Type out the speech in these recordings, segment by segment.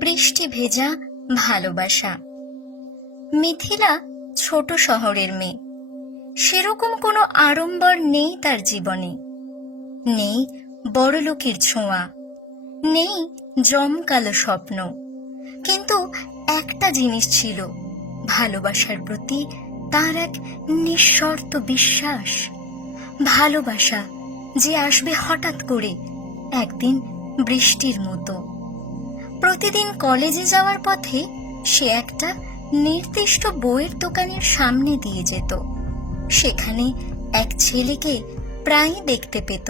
বৃষ্টি ভেজা ভালোবাসা। মিথিলা ছোট শহরের মেয়ে। সেরকম কোনো আড়ম্বর নেই তার জীবনে। নেই বড়লোকের ছোঁয়া, নেই জমকালো স্বপ্ন। কিন্তু একটা জিনিস ছিল, ভালোবাসার প্রতি তার এক নিঃশর্ত বিশ্বাস। ভালোবাসা যে আসবে হঠাৎ করে, একদিন বৃষ্টির মতো। প্রতিদিন কলেজে যাওয়ার পথে সে একটা নির্দিষ্ট বইয়ের দোকানের সামনে দিয়ে যেত। সেখানে এক ছেলেকে প্রায়ই দেখতে পেত।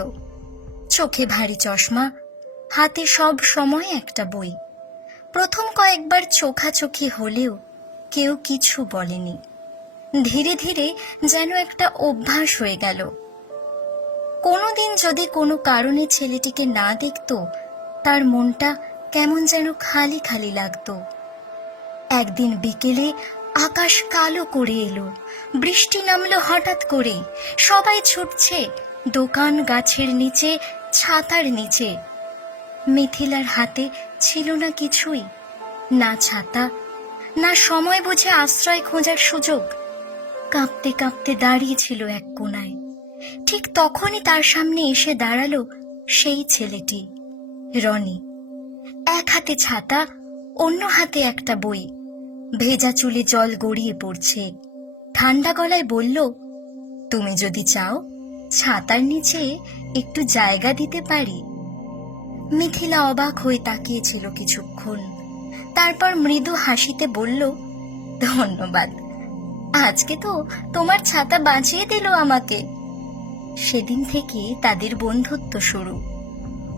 চোখে ভারী চশমা, হাতে সব সময় একটা বই। প্রথম কয়েকবার চোখাচোখি হলেও কেউ কিছু বলেনি। ধীরে ধীরে যেন একটা অভ্যাস হয়ে গেল। কোনোদিন যদি কোনো কারণে ছেলেটিকে না দেখত, তার মনটা কেমন যেন খালি খালি লাগতো। একদিন বিকেলে আকাশ কালো করে এলো, বৃষ্টি নামলো হঠাৎ করে। সবাই ছুটছে, দোকান, গাছের নিচে, ছাতার নিচে। মিথিলার হাতে ছিল না কিছুই, না ছাতা, না সময় বুঝে আশ্রয় খোঁজার সুযোগ। কাঁপতে কাঁপতে দাঁড়িয়েছিল এক কোণায়। ঠিক তখনই তার সামনে এসে দাঁড়ালো সেই ছেলেটি, রনি। এক হাতে ছাতা, অন্য হাতে একটা বই। ভেজা চুলে জল গড়িয়ে পড়ছে। ঠান্ডা গলায় বলল, তুমি যদি চাও ছাতার নিচে একটু জায়গা দিতে পারি। মিথিলা অবাক হয়ে তাকিয়েছিল কিছুক্ষণ। তারপর মৃদু হাসিতে বলল, ধন্যবাদ, আজকে তো তোমার ছাতা বাঁচিয়ে দিল আমাকে। সেদিন থেকে তাদের বন্ধুত্ব শুরু।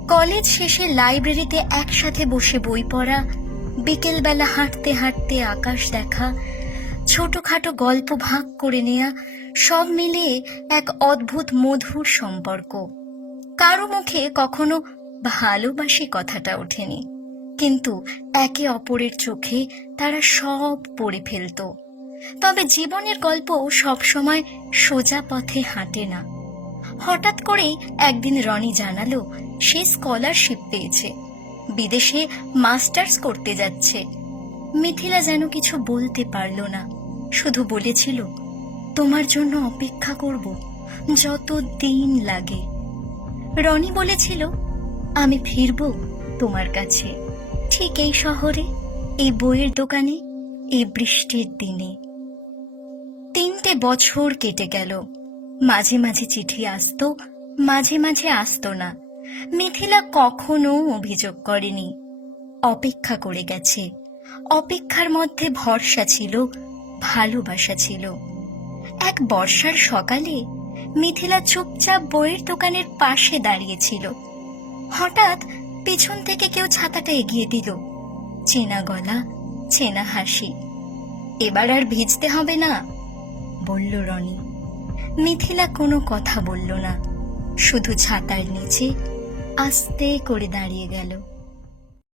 কলেজ শেষে লাইব্রেরিতে একসাথে বসে বই পড়া, বিকেলবেলা হাঁটতে হাঁটতে আকাশ দেখা, ছোটখাটো গল্প ভাগ করে নেয়া, সব মিলিয়ে এক অদ্ভুত মধুর সম্পর্ক। কারো মুখে কখনো ভালোবাসি কথাটা ওঠেনি, কিন্তু একে অপরের চোখে তারা সব পড়ে ফেলত। তবে জীবনের গল্প সবসময় সোজা পথে হাঁটে না। হঠাৎ করেই একদিন রনি জানালো সে স্কলারশিপ পেয়েছে, বিদেশে মাস্টার্স করতে যাচ্ছে। মিথিলা যেন কিছু বলতে পারল না, শুধু বলেছিল, তোমার জন্য অপেক্ষা করব যত দিন লাগে। রনি বলেছিল, আমি ফিরব তোমার কাছে, ঠিক এই শহরে, এই বইয়ের দোকানে, এই বৃষ্টির দিনে। 3টে বছর কেটে গেল। মাঝে মাঝে চিঠি আসতো, মাঝে মাঝে আসতো না। মিথিলা কখনো অভিযোগ করেনি, অপেক্ষা করে গেছে। অপেক্ষার মধ্যে ভরসা ছিল, ভালোবাসা ছিল। এক বর্ষার সকালে মিথিলা চুপচাপ বইয়ের দোকানের পাশে দাঁড়িয়েছিল। হঠাৎ পিছন থেকে কেউ ছাতাটা এগিয়ে দিল। চেনা গলা, চেনা হাসি। এবার আর ভিজতে হবে না, বলল রনি। মিথিলা কোনো কথা বলল না, শুধু ছাতার নিচে আস্তে করে দাঁড়িয়ে গেল।